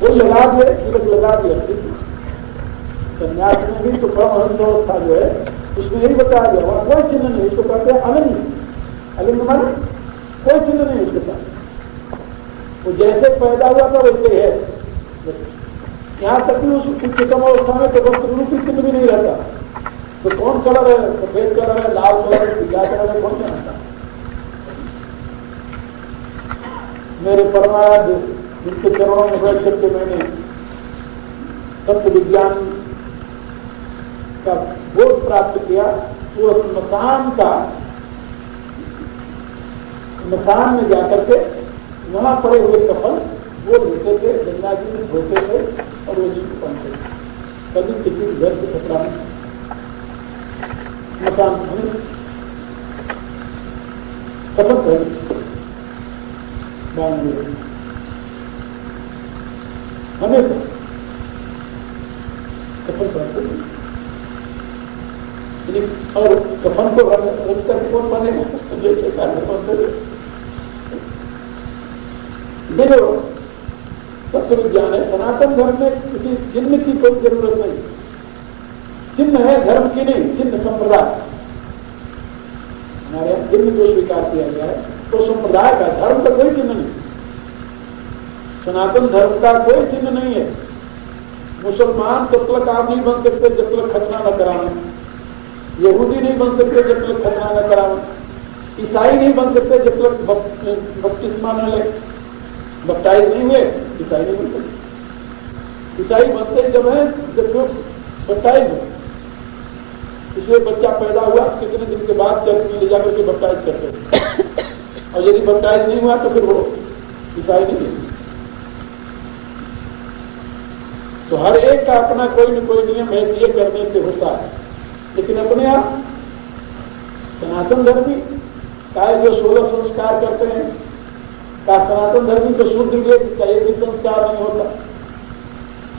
कोई लगा दे, तिलक लगा दिया। संन्यास में भी तो परमहंस अवस्था जो है उसमें यही बताया गया, वहां कोई चिन्ह नहीं, इसको कहते हैं अलिंग। अलिंग माने कोई चिन्ह नहीं उसके साथ, वो जैसे पैदा हुआ था वैसे है। यहाँ तक भी उस उच्चतम अवस्था में तो वस्त्र रूपी चिन्ह भी नहीं रहता। तो कौन कलर है, सफेद कलर है, लाल कलर है, पीला कलर है, कौन जानता। मेरे परमाराध्य जिनके चरणों में बैठ करके मैंने तत्व विज्ञान का बोध प्राप्त किया, वो मकान में जाकर के वहां पड़े हुए कफन वो लेते थे, गंगा जी में धोते थे और वो जीव पहनते थे। कभी किसी घर के कपड़ा में मकान हमें कफन पहन बांध हमें कफन पहनते और कफन को रख करके कौन बनेगा, जैसे देखो तत्व विज्ञान है। सनातन धर्म में किसी चिन्ह की कोई जरूरत नहीं। चिन्ह है धर्म की नहीं, चिन्ह संप्रदाय। हमारे यहाँ चिन्ह जो स्वीकार किया गया है तो संप्रदाय का, धर्म का कोई चिन्ह नहीं। सनातन धर्म का कोई चिन्ह नहीं है। मुसलमान तब तक आप नहीं बन सकते जब तक खतना न कराने, यहूदी नहीं बन सकते जब तक खतना न कराने, ईसाई नहीं बन सकते जब तक बपतिस्मा न ले, बप्टाइज नहीं हुए ईसाई नहीं बन सकते। ईसाई बनते जब है जब लोग बप्टाइज हो, इसलिए बच्चा पैदा हुआ कितने दिन के बाद चर्च में ले जाकर के बप्टाइज करते, और यदि बप्टाइज नहीं हुआ तो फिर वो ईसाई नहीं है। तो हर एक का अपना कोई न कोई नियम है, ये करने से होता है। लेकिन अपने आप सनातन धर्मी का जो 16 संस्कार करते हैं, का सनातन धर्मी तो शुद्ध के जिसका एक भी संस्कार नहीं होता।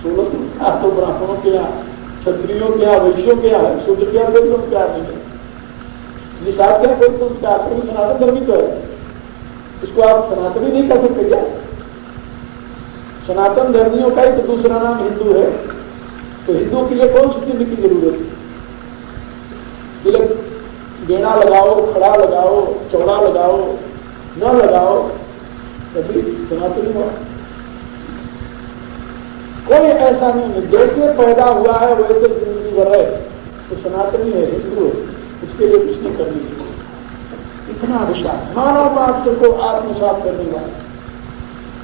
16 संस्कार तो ब्राह्मणों के यहाँ, क्षत्रियों के यहाँ, वैश्यों के यहाँ है, शुद्ध के यहाँ कोई संस्कार नहीं है। निषाद के कोई संस्कार नहीं, सनातन धर्मी तो है, इसको आप सनातनी नहीं कर सकते क्या? सनातन धर्मियों का ही तो दूसरा नाम हिंदू है, तो हिंदू के लिए कौन सी चिन्ह की जरूरत है? तिलक गेड़ा लगाओ, खड़ा लगाओ, चौड़ा लगाओ, न लगाओ, कभी सनातनी हो। कोई ऐसा नहीं है, जैसे पैदा हुआ है वैसे जिंदगी भर है तो सनातनी है, हिंदू है, उसके लिए कुछ नहीं करनी चाहिए। इतना विशाल मानव मात्र को आत्मसात करने वाला,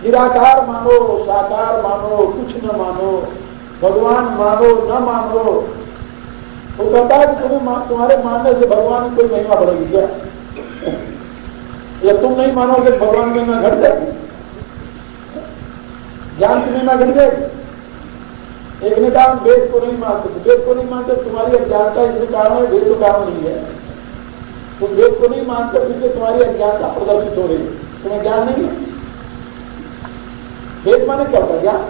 निराकार मानो, साकार मानो, कुछ न मानो, भगवान मानो न मानो, वो कहता है कि तुम्हारे मानने से भगवान की कोई महिमा बढ़ेगी क्या? या तुम नहीं मानोगे भगवान की महिमा घट जाएगी, ज्ञान की महिमा घट जाएगी। एक ने कहा वेद को नहीं मानते, वेद को नहीं मानते, तुम्हारी अज्ञानता इसके कारण है, वेद तो कारण नहीं है। तुम वेद को नहीं मानते, जिससे तुम्हारी अज्ञानता प्रदर्शित हो रही है, तुम्हें ज्ञान नहीं है। वेद माने क्या होता? ज्ञान।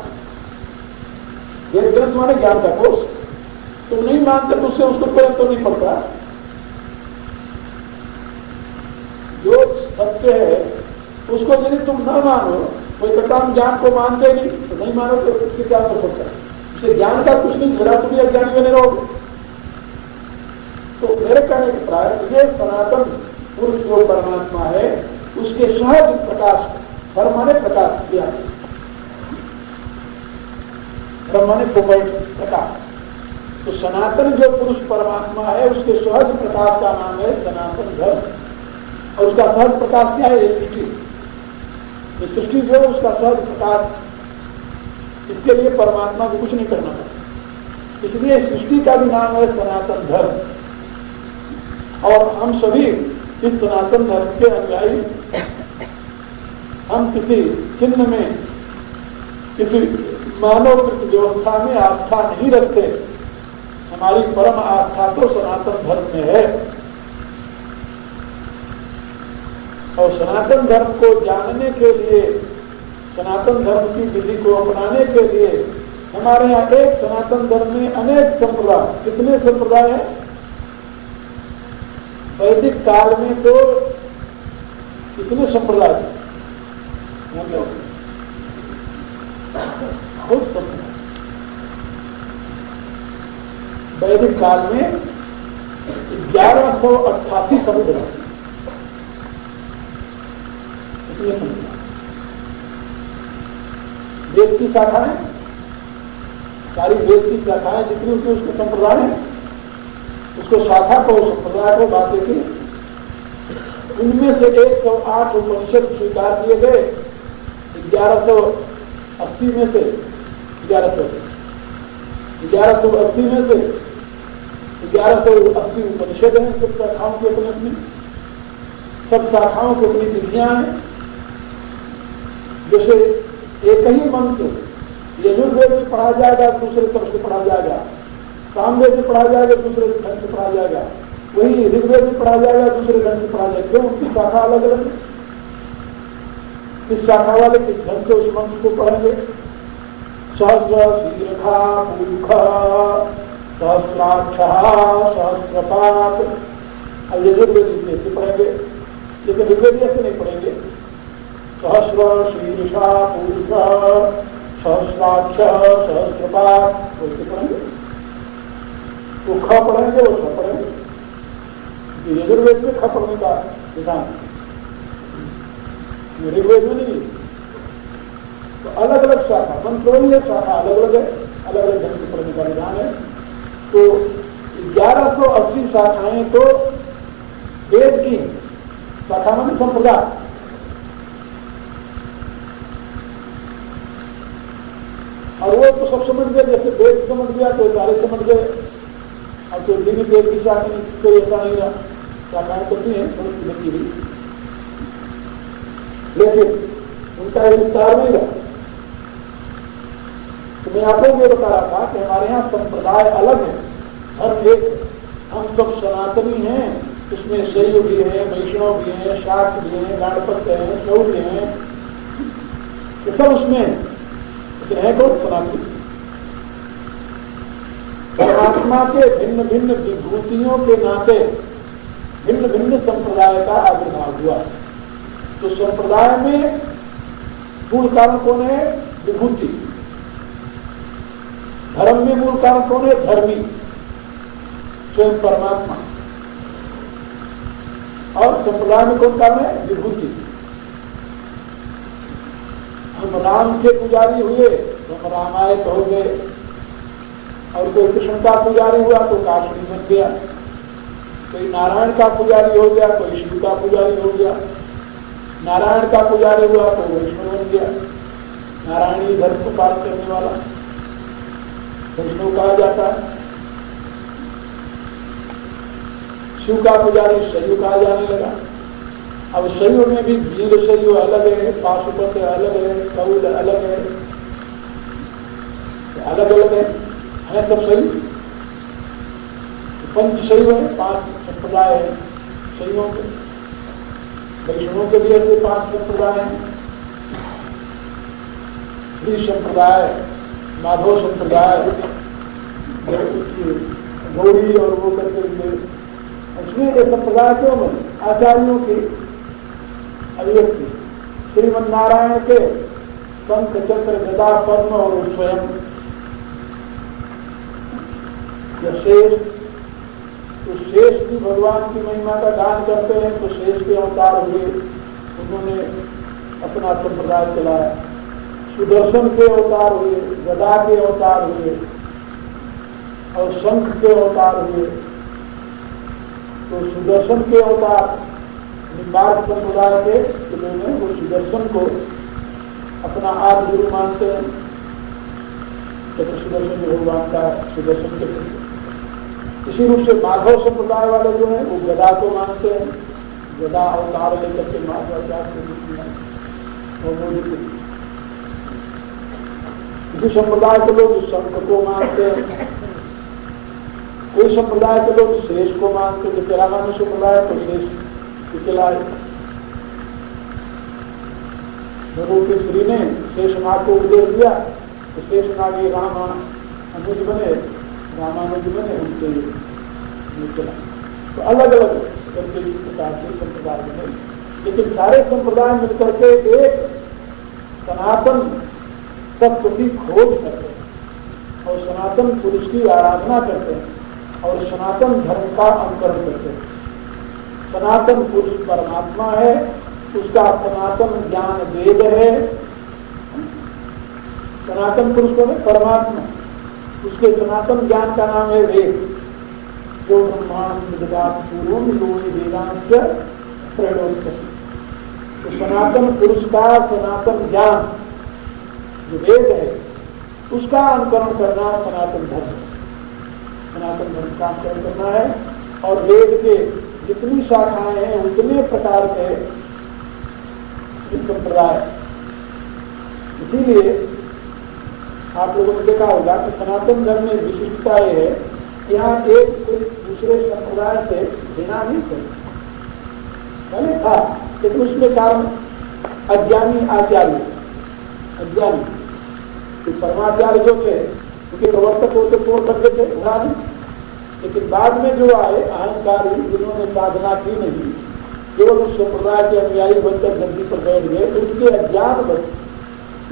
वेद ग्रंथ माने ज्ञान का कोष। तुम नहीं मानते तो उससे उसको कोई तो नहीं पड़ता। जो सत्य है उसको यदि तुम न मानो, कोई कहता हम ज्ञान को मानते नहीं तो नहीं मानो, तो उसके क्या तो पड़ता है? उसे ज्ञान का कुछ नहीं, जरा तुम अज्ञानी बने रहोगे। तो मेरे कहने के प्राय ये सनातन पुरुष जो परमात्मा है उसके सहज प्रकाश, हर माने प्रकाश किया, माने प्रकाश। तो सनातन जो पुरुष परमात्मा है उसके सहज प्रकाश का नाम है सनातन धर्म, और उसका सहज प्रकाश क्या है? सृष्टि। सृष्टि जो है उसका सहज प्रकाश, इसके लिए परमात्मा को कुछ नहीं करना पड़ता, इसलिए सृष्टि का भी नाम है सनातन धर्म। और हम सभी इस सनातन धर्म के अनुयायी, हम किसी चिन्ह में, किसी मानवकृत व्यवस्था में आस्था नहीं रखते। हमारी परम आस्था तो सनातन धर्म में है, और सनातन धर्म को जानने के लिए, सनातन धर्म की विधि को अपनाने के लिए हमारे यहाँ एक सनातन धर्म में अनेक संप्रदाय, कितने संप्रदाय हैं? वैदिक काल में तो कितने संप्रदाय थे? बहुत संप्रदाय। वैदिक काल में 1188 समुद्र इतने संप्रदाय। वेद की शाखाएं, सारी वेद की शाखाएं जितनी होती उसके संप्रदाय है, उसको शाखा को संप्रदाय को बात देखिए। उनमें से 108 उपनिषद स्वीकार किए गए। 1180 में से 1180 में से 1180 उपनिषद हैं, सब शाखाओं की अपनी अपनी, सब शाखाओं की अपनी विधियां हैं। जैसे एक ही मंत्र यजुर्वेद में पढ़ा जाएगा, दूसरे तरफ से पढ़ा जाएगा, सामवेद में पढ़ा जाएगा, दूसरे ढंग से पढ़ा जाएगा, वही ऋग्वेद में पढ़ा जाएगा, दूसरे ढंग से पढ़ा जाएगा। क्यों? उनकी शाखा अलग अलग है। इस शाखा वाले किस ढंग से उस मंत्र को पढ़ेंगे? सहस्र शीर्षा पुरुष सहस्राक्ष सहस्रपात। अब यजुर्वेद ऐसे पढ़ेंगे, लेकिन ऋग्वेद ऐसे नहीं पढ़ेंगे। सहस्र शीर्षा पुरुष सहस्राक्ष सहस्रपात वैसे पढ़ेंगे। वो ख पढ़ेंगे, वो स पढ़ेंगे। यजुर्वेद में ख पढ़ने का विधान, ऋग्वेद में नहीं। तो अलग अलग शाखा, मंत्रों में शाखा अलग अलग है, अलग अलग ढंग से पढ़ने का विधान है। तो 1180 शाखाएं तो वेद की शाखा में संप्रदाय। और वो तो सब समझ गए, जैसे वेद समझ गया तो सारे समझ गए। अब तो दिन वेद की शाखा कोई ऐसा नहीं रहा, शाखाएं तो नहीं है समझ हुई, लेकिन उनका विस्तार नहीं रहा। तो मैं आपको ये बता रहा था कि हमारे यहाँ संप्रदाय अलग है, हर एक। हम सब सनातनी हैं, उसमें शैव भी है, वैष्णव भी है, शाक्त भी है, गणपत्य है, शौर्य है, ये सब उसमें है। कौन? सनातनी। परमात्मा के भिन्न भिन्न विभूतियों के नाते भिन्न भिन्न संप्रदाय का आविर्भाव हुआ। तो संप्रदाय में मूल कारण कौन है? विभूति। धर्म में मूल कारण कौन है? धर्मी, स्वयं परमात्मा। और संप्रदाय में कौन कारण है? विभूति। हम राम के पुजारी हुए तो हम रामायण हो गए, और कोई कृष्ण का पुजारी हुआ तो काश्मीर बन गया, कोई नारायण का पुजारी हो गया, कोई शिव का पुजारी हो गया, नारायण का पुजारी हुआ तो वैष्णव बन गया, नारायणी धर्म को पालन करने वाला वैष्णव कहा जाता है। शिव का पुजारी शैव कहा जाने लगा। अब शैव में भी वीर शैव अलग है, पाशुपत अलग है, कौल अलग है, अलग अलग है सब शैव। पंच शैव है, 5 संप्रदाय है शैवों के। वैष्णवों के भी ऐसे 5 संप्रदाय हैं। श्री संप्रदाय, माधव संप्रदाय, गौरी और वो करके उसमें ये संप्रदाय क्यों बने? आचार्यों की अभिव्यक्ति। श्रीमन नारायण के शंख चक्र गदा पद्म और स्वयं शेष, तो शेष भी भगवान की महिमा का गान करते हैं। तो शेष के अवतार हुए, उन्होंने अपना संप्रदाय चलाया। सुदर्शन के अवतार हुए, गदा के अवतार हुए और शंख के अवतार हुए। तो सुदर्शन के अवतार निम्बार्क संप्रदाय के जिन्होंने वो सुदर्शन को अपना आदि गुरु मानते हैं। तो सुदर्शन भगवान का सुदर्शन के इसी रूप से माधव संप्रदाय वाले जो हैं वो गदा को मानते हैं। गदा अवतार लेकर के माधवाचार्य के रूप में। इसी संप्रदाय के लोग शंख को मानते हैं। कोई संप्रदाय के लोग शेष को मानते हैं। जैसे रामानु संप्रदाय तो शेष चलाए। भगवती श्री ने शेषनाग को उपदेश दिया तो शेषनाग ये अनुज बने, रामानुज बने, उनके चला। तो अलग अलग करके इस प्रकार के संप्रदाय बने, लेकिन सारे संप्रदाय मिलकर के एक सनातन तत्व की खोज करते हैं और सनातन पुरुष की आराधना करते हैं और सनातन धर्म का अनुकरण करते हैं। सनातन पुरुष परमात्मा है, उसका सनातन ज्ञान वेद है। सनातन पुरुष को परमात्मा, उसके सनातन ज्ञान का नाम है वेद। जो ब्रह्मांड जगत पूर्व लोक वेदांत प्रणोदित। तो सनातन पुरुष का सनातन ज्ञान जो वेद है उसका अनुकरण करना सनातन धर्म। सनातन धर्म का अनुकरण करना है और वेद के जितनी शाखाएं हैं उतने प्रकार के संप्रदाय। इसीलिए आप लोगों ने देखा होगा कि सनातन धर्म में विशिष्टता यह है कि यहाँ एक कोई दूसरे संप्रदाय से बिना नहीं करता। पहले था लेकिन उसमें कारण अज्ञानी आचार्य, अज्ञानी तो परमाचार्य जो थे उनके प्रवर्तक होते पूर्ण करते थे उड़ा नहीं। लेकिन बाद में जो आए अहंकारी, जिन्होंने साधना की नहीं, केवल उस संप्रदाय के अनुयायी बनकर गद्दी पर बैठ गए, तो उनके अज्ञान बच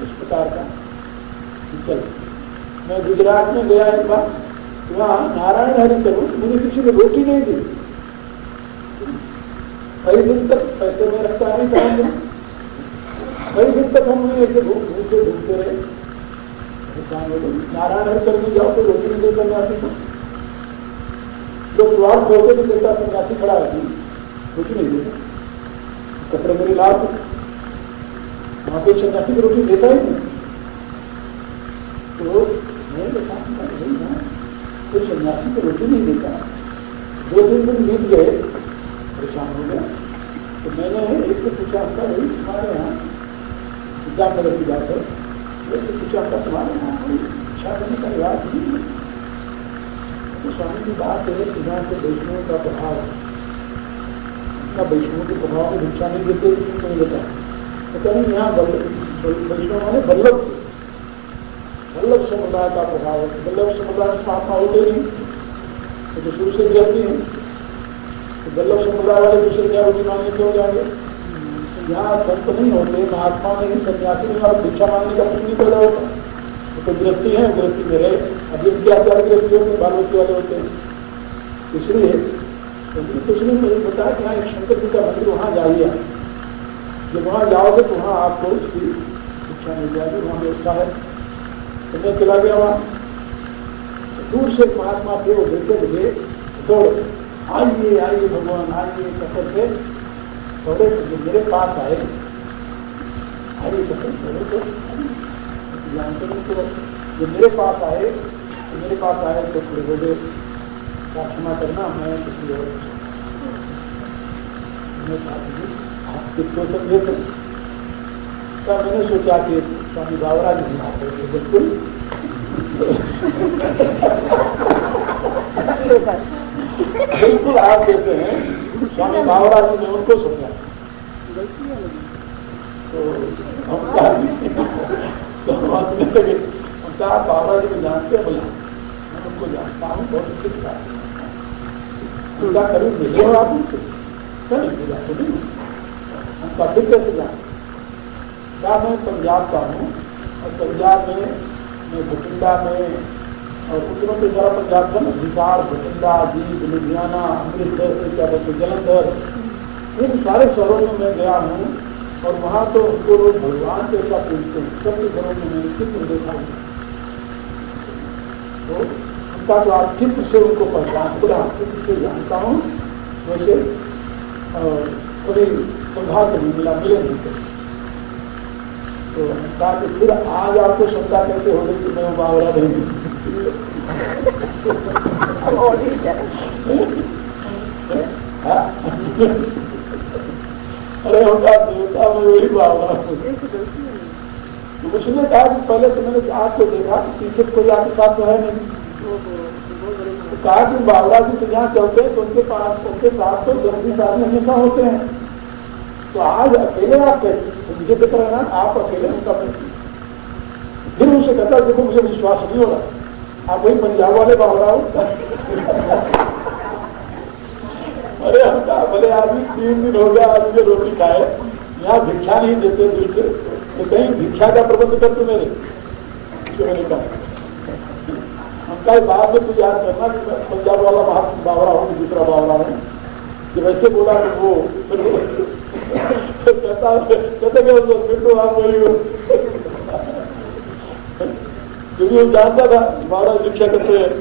इस प्रकार का। चल मैं गुजरात में गया एक बार, वहाँ नारायण हरि करूँ, मुझे किसी ने रोटी नहीं दी। कई दिन तक पैसे में रखता नहीं था, कई दिन तक हम ऐसे भूखे ढूंढते रहे। नारायण हरि कर भी जाओ तो रोटी नहीं देता सन्यासी को। जो स्वार्थ होते भी देता सन्यासी खड़ा है, रोटी नहीं देता, कपड़े मेरे लाभ वहां पे सन्यासी को रोटी देता ही नहीं। तो मैं देखा कोई सन्यासी को रोटी नहीं देता। 2-3 दिन बीत गए, परेशान हो गया। तो मैंने एक से पूछा, भाई तुम्हारे यहाँ विद्या कलर की बात है, एक पूछा तुम्हारे यहाँ कोई इच्छा करने का रिवाज नहीं है? तो स्वामी की बात है सिद्धांत के वैष्णव का प्रभाव, उनका वैष्णव के प्रभाव में भिक्षा नहीं देते, नहीं देता। तो कहीं यहाँ वैष्णव माने बल्लभ समुदाय का प्रभाव है। बल्लभ समुदाय स्थापना होते नहीं तो शुरू से गृहस्थी है, तो बल्लभ समुदाय वाले दूसरे क्या रोटी मांगने क्यों जाएंगे? यहाँ संत नहीं होते, महात्मा नहीं, सन्यासी नहीं, और भिक्षा मांगने का कुछ नहीं पैदा होता। तो गृहस्थी है, गृहस्थी में रहे। अभी उनके आचार्य गृहस्थी होते, बाल बच्चे वाले होते हैं। इसलिए कुछ नहीं मुझे बताया कि यहाँ एक शंकर जी का मंदिर, वहाँ जाइए। जब वहाँ जाओगे तो वहाँ आपको उसकी शिक्षा मिल जाएगी, वहाँ व्यवस्था है। तो मैं चला गया वहाँ, दूर से महात्मा थे, वो देखते मुझे दौड़े, आइए आइए भगवान आइए सफर से दौड़े। जो मेरे पास आए, आइए सफर दौड़े तो जानते नहीं। तो जो मेरे पास आए तो थोड़े बोले क्षमा करना, मैं किसी और आप किसको समझे थे? मैंने सोचा कि स्वामी बावरा जी आते थे, बिल्कुल बिल्कुल आप देते हैं स्वामी बावरा जी ने उनको सोचा। तो हम कहा बाबा जी को जानते हैं? बोला मैं उनको जानता हूँ, बहुत अच्छी बात है। उनका कभी मिले हो आप उनसे? नहीं मिला तो नहीं, हम कभी कैसे जाए? क्या मैं पंजाब का हूँ और पंजाब में मैं बठिंडा में और उत्तरों के सारा पंजाब था ना, हिसार, बठिंडा, जींद, लुधियाना, अमृतसर, क्या बोलते जलंधर, इन सारे शहरों में मैं गया हूँ। और वहाँ तो उनको लोग भगवान के ऐसा पूछते हैं, सबके घरों में मैंने चित्र देखा हूँ। तो उनका जो आप चित्र से उनको पहचान, खुद आप चित्र से जानता हूँ, वैसे कोई सौभाग्य नहीं मिला, मिले नहीं। तो कहा कि फिर आज आपको शंका कैसे हो गई कि मैं वो बावरा नहीं? अरे होगा देवता में वही बावरा। उसने कहा कि पहले तो मैंने आपको देखा, पीछे कोई आपके साथ तो है नहीं। तो कहा कि बावरा जी तो जहाँ चलते हैं तो उनके साथ तो जल्दी साधन हमेशा होते हैं। तो आज अकेले आप कैसे? मुझे दिख रहा है ना आप अकेले उनका। फिर उसे कहता देखो मुझे विश्वास नहीं हो रहा, आप वही पंजाब वाले बावरा हो। अरे हम कहा भले आदमी 3 दिन हो गया आज मुझे रोटी खाए, यहाँ भिक्षा नहीं देते दूसरे, तो कहीं भिक्षा का प्रबंध कर तू मेरे। जो मैंने कहा हमका बाद में कुछ याद करना कि पंजाब वाला बावरा हो कि दूसरा बावरा है कि वैसे बोला कि वो कहते फिर तो आप वही हो क्योंकि वो जानता था बावरा भिक्षा करते हैं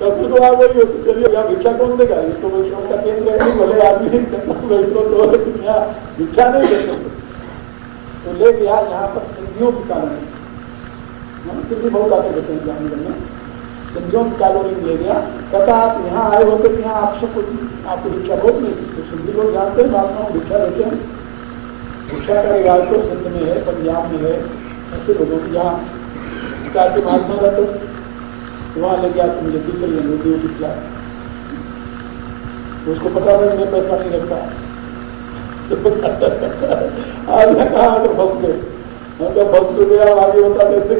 तब फिर तो आप वही हो चलिए यहाँ भिक्षा कौन देगा ये तो वैष्णव का केंद्र है भले आदमी वैष्णव तो यहाँ भिक्षा नहीं दे सकते तो ले गया यहाँ पर सिंधियों की कॉलोनी सिंधी बहुत आते रहते हैं जाने में सिंधियों की कॉलोनी ले गया कहता आप यहाँ आए होते तो यहाँ आपसे कुछ आपको भिक्षा बहुत नहीं थी तो सिंधी लोग जानते हैं महात्माओं भिक्षा देते हैं भिक्षा का रिवाज तो सिंध में है पंजाब में है ऐसे लोगों की जहाँ के महात्मा रहते वहाँ ले गया तो मुझे दिख रही है नदी दिख जाए उसको पता नहीं मैं पैसा नहीं रखता आज कहा तो भक्त भक्त गया आगे होता कैसे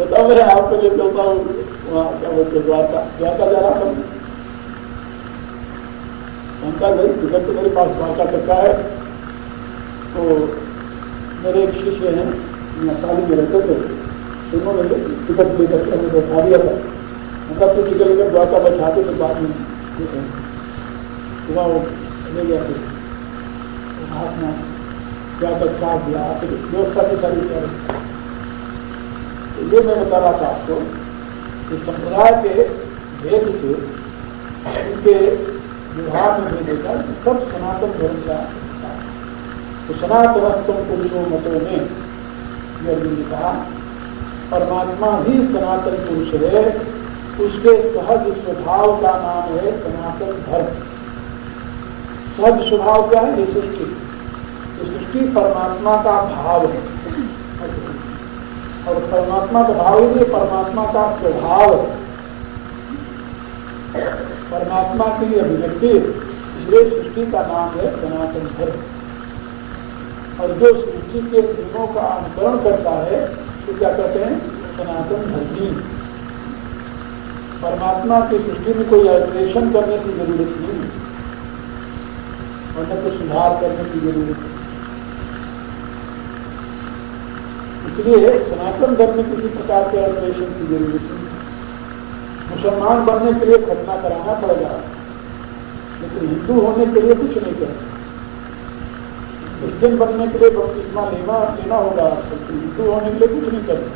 बता मैं आपको ले चलता हूँ वहाँ क्या बोलते द्वारका जा रहा था उनका गई टिकट तो मेरे पास द्वारका चक्का है तो मेरे एक शिष्य हैं शादी में रहते थे उन्होंने टिकट लेकर के हमें बैठा दिया था उनका तो टिकट लेकर द्वारका बैठाते तो बाद में वहाँ वो ले गया थे हाथ में जाकर साथ दिया फिर व्यवस्था की सारी तैयारी ये मैं बता रहा था आपको कि संप्रदाय के भेद से उनके विभाग में भेद होता है सब सनातन धर्म का तो सनातनत्व पुरुषों मतों में अर्जुन ने कहा परमात्मा ही सनातन पुरुष है उसके सहज स्वभाव का नाम है सनातन धर्म। सहज स्वभाव क्या है? ये सृष्टि परमात्मा का भाव है और परमात्मा का भाव ही परमात्मा का स्वभाव है, परमात्मा की अभिव्यक्ति, इसलिए सृष्टि का नाम है सनातन धर्म। और जो सृष्टि के नियमों का अनुसरण करता है तो क्या कहते हैं? सनातन धर्मी। परमात्मा की सृष्टि में कोई अल्टरेशन करने की जरूरत नहीं और न तो सुधार करने की जरूरत है। इसलिए सनातन धर्म में किसी प्रकार के अल्टरेशन की जरूरत नहीं। मुसलमान बनने के लिए खतना कराना पड़ेगा, लेकिन हिंदू होने के लिए कुछ नहीं करें। क्रिश्चियन बनने के लिए बपतिस्मा लेना होगा, हिंदू होने के लिए कुछ नहीं करना।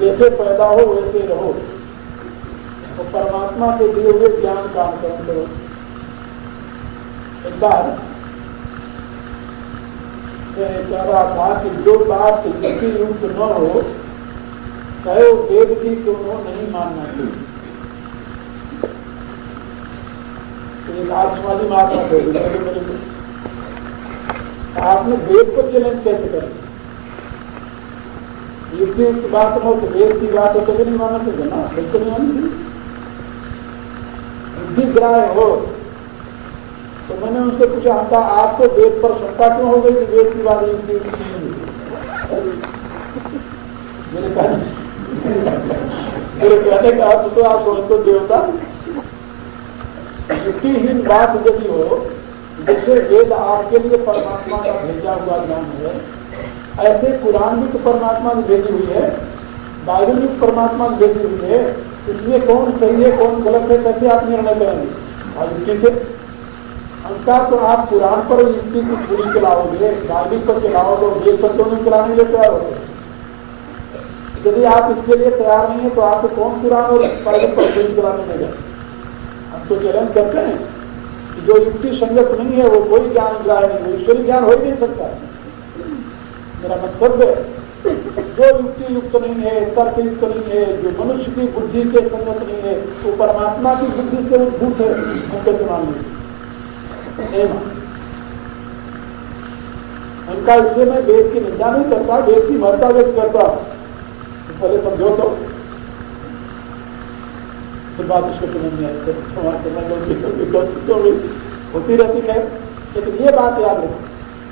जैसे पैदा हो वैसे रहो और परमात्मा के दिए हुए ज्ञान का अनुकरण करो। एक बार कह रहा था कि जो बात युक्ति युक्त न हो चाहे वो वेद की क्यों हो नहीं मानना चाहिए। तो एक आत्मवादी महात्मा थे, आपने वेद को चैलेंज कैसे करें? युक्ति युक्त बात हो तो वेद की बात हो तो नहीं मानना चाहिए ना, बिल्कुल नहीं मानना चाहिए। बुद्धि ग्राह्य हो तो मैंने उनसे पूछा था आपको वेद पर शंका क्यों हो गई कि वेद की बात युक्ति मेरे कहने का अर्थ तो आप समझते देवता युक्तिहीन बात यदि हो, जैसे वेद आपके लिए परमात्मा का भेजा हुआ ज्ञान है, ऐसे कुरान भी तो परमात्मा ने भेजी हुई है, बाइबल भी परमात्मा ने भेजी हुई है। इसमें कौन सही है कौन गलत है कैसे आप निर्णय करेंगे? और युक्ति से अंका तो आप कुरान पर युक्ति की पूरी चलाओगे, बाइबल पर चलाओगे, वेद पर तो नहीं चलाने के लिए तैयार होगे। यदि आप इसके लिए तैयार नहीं है तो आपको कौन कुरान और बाइबल पर पूरी चलाने देगा? हम तो चैलेंज करते हैं कि जो युक्ति संगत नहीं है वो कोई ज्ञान ग्राह्य नहीं, वो ईश्वरी ज्ञान हो ही नहीं सकता। मेरा मतलब है जो युक्ति युक्त नहीं है, तर्क युक्त नहीं है, जो मनुष्य की बुद्धि के संगत नहीं है, वो परमात्मा की बुद्धि से उद्भूत है। हमको सुनाने उनका इसलिए मैं वेद की निंदा नहीं करता, वेद की महत्ता व्यक्त करता। पहले समझो तो फिर बात उसको समझ में होती रहती है। लेकिन ये बात याद रखो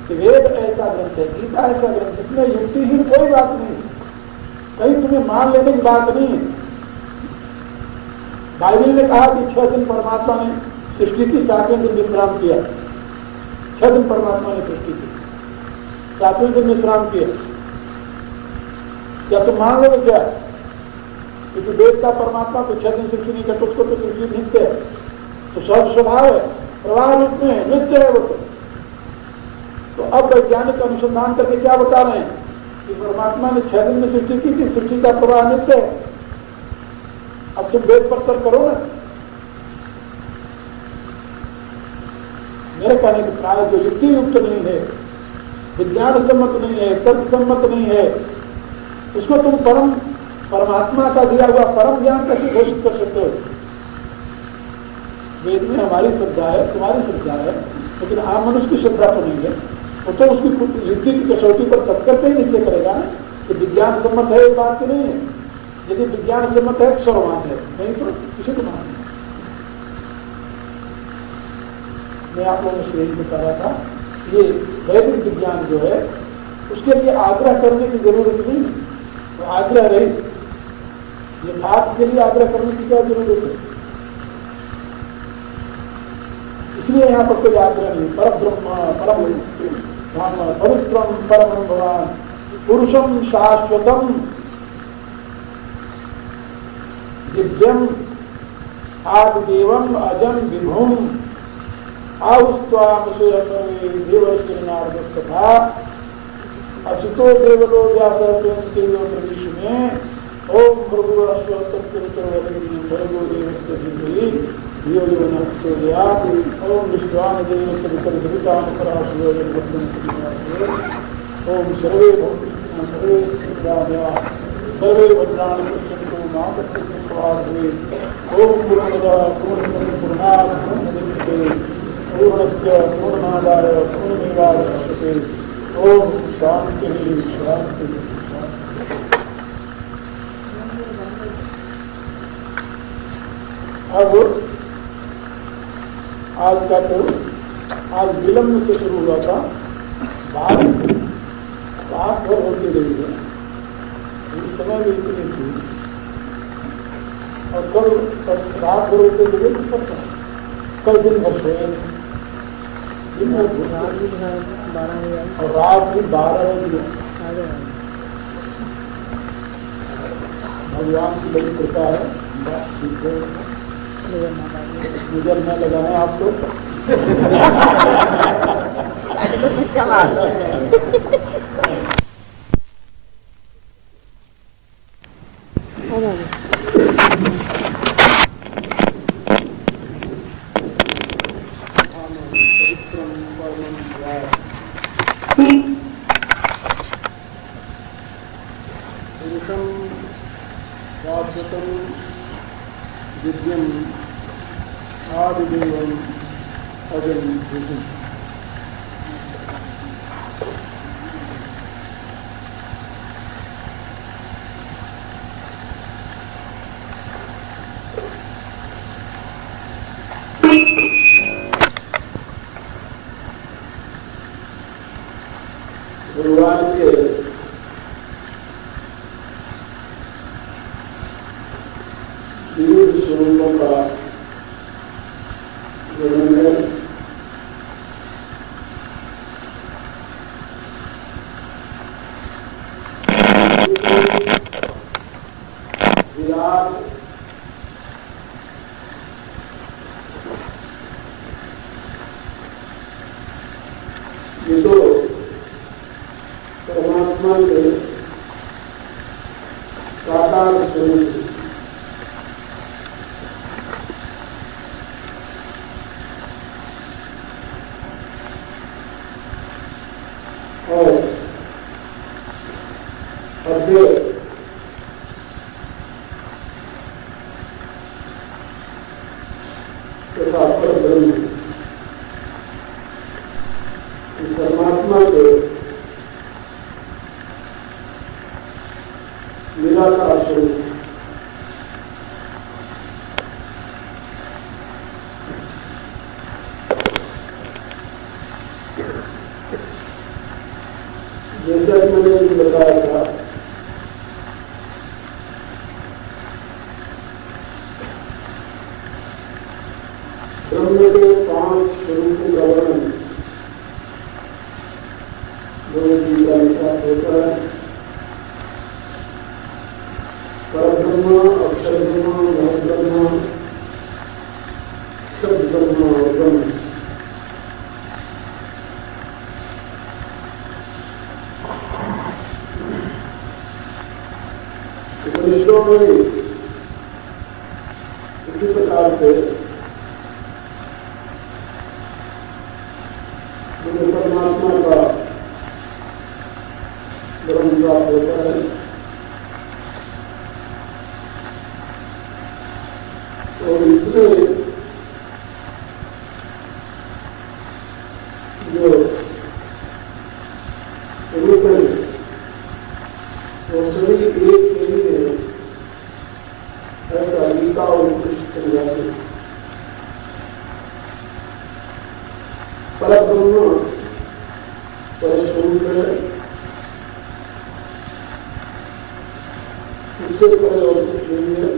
कि वेद ऐसा ग्रंथ है, गीता ऐसा ग्रंथ, इसमें युक्तिहीन कोई बात नहीं, कहीं तुम्हें मान लेने की बात नहीं है। बाइबल ने कहा कि 6 दिन परमात्मा ने सृष्टि की, 7वें दिन विश्राम किया। 6 दिन परमात्मा ने सृष्टि की, 7वें दिन विश्राम किया। क्या तुम मान लो क्या? क्योंकि वेद का परमात्मा को 6 दिन सृष्टि नहीं करता, उसको तो सृष्टि नित्य है, तो सब स्वभाव है, प्रवाह रूप में है, नित्य है वो तो अब वैज्ञानिक अनुसंधान करके क्या बता रहे हैं कि परमात्मा ने 6 दिन में सृष्टि की थी, सृष्टि का प्रवाह नित्य है। अब तुम वेद पर तर्क करो ना। मेरे कहने के प्राय जो युक्ति युक्त नहीं है, विज्ञान सम्मत नहीं है, तर्क सम्मत नहीं है, उसको तुम परमात्मा का दिया हुआ परम ज्ञान कैसे घोषित कर सकते हो? वेद में हमारी श्रद्धा है, तुम्हारी श्रद्धा है, लेकिन आम मनुष्य की श्रद्धा तो नहीं है। वो तो उसकी युक्ति की कसौटी पर तत्कर से ही निश्चय करेगा ना कि विज्ञान सम्मत है, ये बात की नहीं है। यदि विज्ञान सम्मत है तो सर्वमान्य है, नहीं तो किसी को मान नहीं। मैं आप लोगों से यही बता रहा था, ये वैदिक विज्ञान जो है उसके लिए आग्रह करने की जरूरत नहीं, तो आग्रह रही यथार्थ के लिए आग्रह करने की क्या जरूरत है? इसलिए यहाँ पर कोई आग्रह नहीं। पर ब्रह्म परम धाम पवित्रम परम भगवान पुरुषम शाश्वतम दिव्यम आदिदेवम अजम विभुम आहुस्वाम देवनार्दथा असितो देवलो व्यास प्रदेश में ओम प्रभु ओम विश्वान ओम सर्वे सर्वे सर्वे भद्राणि पश्यन्तु मा कश्चित् स्वाहा ओम पूर्णमदः पूर्णमिदं पूर्णात् पूर्णमुदच्यते पूर्णस्य पूर्णमादाय पूर्णमेवावशिष्यते ओम शांति शांति। अब आज का तो आज विलंब से शुरू हुआ था, बात भर होती रही है, इस समय भी इतनी थी और कल रात भर होते हुए कल दिन भर सोए, दिन भर और रात भी 12 बजे। भगवान की बड़ी कृपा है, नजर न लगाए आप लोग। दिव्यम आदिदेवम अजम विभुम। भगवान के विविध स्वरूपों का वर्णन है। विराट ये तो परमात्मा के साकार स्वरूप और अद्वैत तथा परब्रह्म परमात्मा के निराकार स्वरूप जैसा कि मैंने बताया था, ब्रह्म के 5 स्वरूपों का वर्णन भगवद गीता में प्राप्त होता है। उपनिषदों में भी इसी प्रकार से मुझे परमात्मा का ब्रह्म प्राप्त होता है। और इसमें जो रूप है वो सभी एक के लिए ऐसा गीता और उपनिषद चल जाते हैं। परब्रह्म परस्वरूप है, उससे पहले और कुछ नहीं है।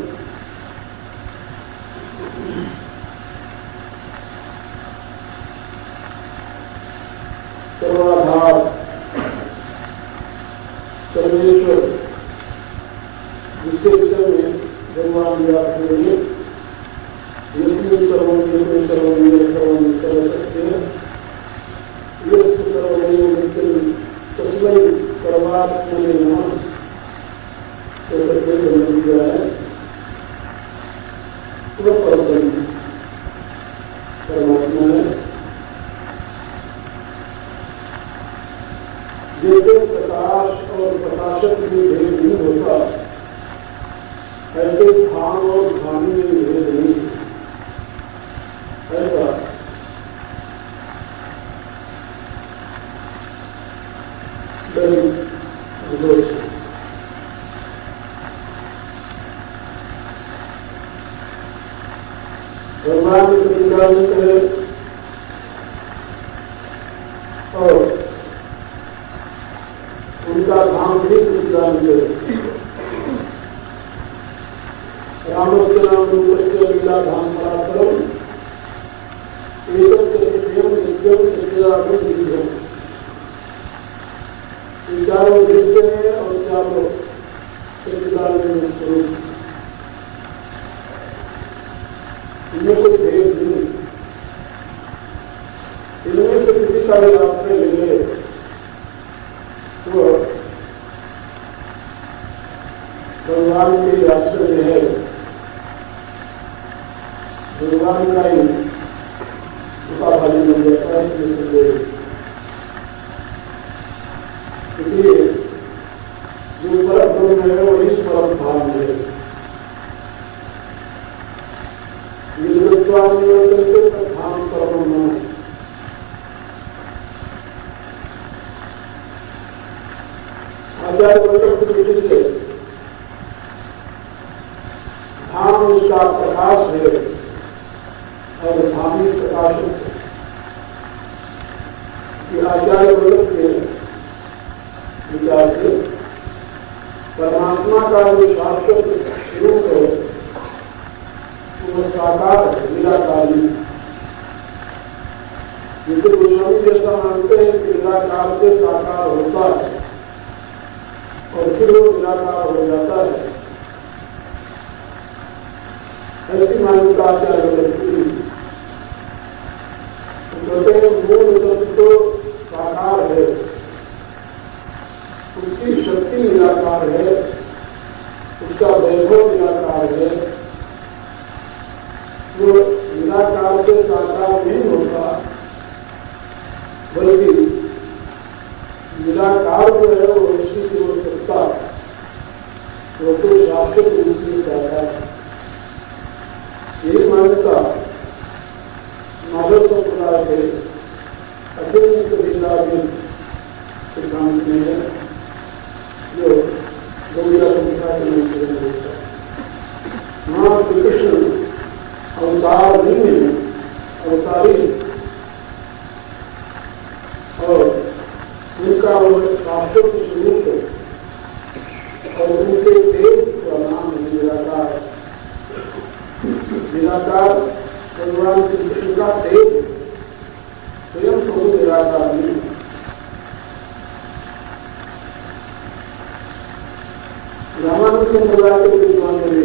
सर्वाधार सर्वेश्वर जिसके विषय में भगवान व्यास ने यस्मिन् सर्वं सर्वसत्य तस्मै परमात्मने नमः दिया है। वह परब्रह्म परमात्मा है। जैसे प्रकाश और प्रकाशक में भेद नहीं होता, ऐसे भाव और भावी में भेद नहीं। ऐसा भगवान सच्चिदानंद है और उनका धाम भी सच्चिदानंद है। रामस्य नाम रूपस्य लीला धाम पराक्रम एक नित्यम सच्चिदानंद विग्रह। चारों दिव्य है और चारों सच्चिदानंद स्वरूप। इनमें कोई भेद नहीं। इनमें से किसी का भी आश्रय ले तो भगवान के आश्रय में है, भगवान का ही उपाधि बन जाता है। इसलिए जो परब्रह्म है वो इस परम धाम है। धाम सर्वम आचार्य वल्लभ की दृष्टि से धाम उसका प्रकाश है और धामी प्रकाशक है। कि आचार्य वल्लभ के विचार से परमात्मा का जो शाश्वत स्वरूप है वो साकार है, निराकार नहीं। जिसे गोस्वामी जैसा मानते हैं कि निराकार से साकार होता है और फिर वो निराकार हो जाता है, ऐसी मान्यता आचार्य वल्लभ की। कहते हैं मूल तत्व तो साकार है, उसकी शक्ति निराकार है, उसका वैभव निराकार है। वो निराकार से साकार नहीं होता, बल्कि निराकार जो है वो ऋषि की ओर सत्ता वो तो शाश्वत रूप से साकार है। यही मान्यता माधव संप्रदाय के अत्यंत विद्याधीन सिद्धांत में है, जो गौड़िया संप्रदाय के नाम से होता है। वहाँ श्री कृष्ण अवतार नहीं है, अवतारी, और उनका शाश्वत स्वरूप है और उनके देव का नाम निराकार। निराकार भगवान श्री कृष्ण का देव स्वयं प्रभु निराकार नहीं। रामानुज संप्रदाय के विद्वान ने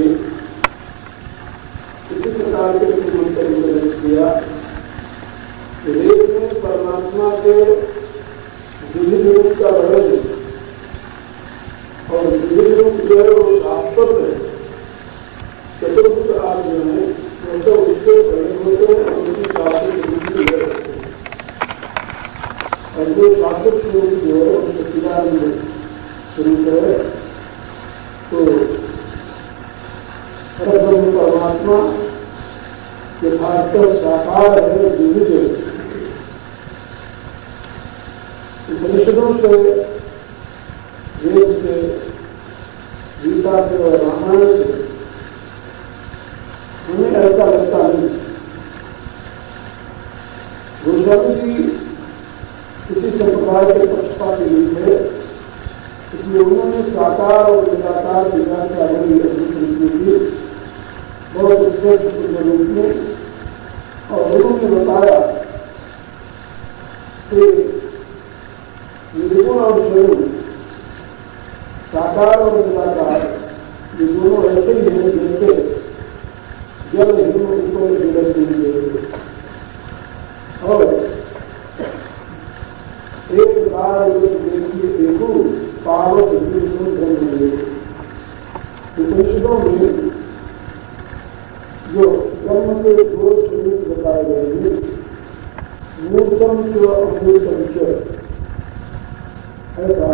इसी प्रकार के मंत्र किया। वेद में परमात्मा के विभिन्न रूप का वर्णन और विभिन्न रूप जो है वो शाश्वत है, शुरू करें तो परब्रह्म परमात्मा यथार्थ साकार है, जीवित है। उपनिषदों से, वेद से, गीता से और रामायण से हमें ऐसा लगता नहीं। गोस्वामी जी किसी संप्रदाय के पक्षपाती नहीं थे, इसलिए उन्होंने साकार और निराकार विचार का बड़ी अभिवृद्धि की बहुत उत्कृष्ट रूप में। और उन्होंने बताया कि निर्गुण और स्वरूप, साकार और निराकार, ये दोनों ऐसे ही हैं जैसे जल हिम ऊपर जगत देंगे। और एक बार देखिए, देखो पावक उपनिषदों में जो ब्रह्म के दो स्वरूप बताए गए हैं, मूर्तम च अमूर्तम च, ऐसा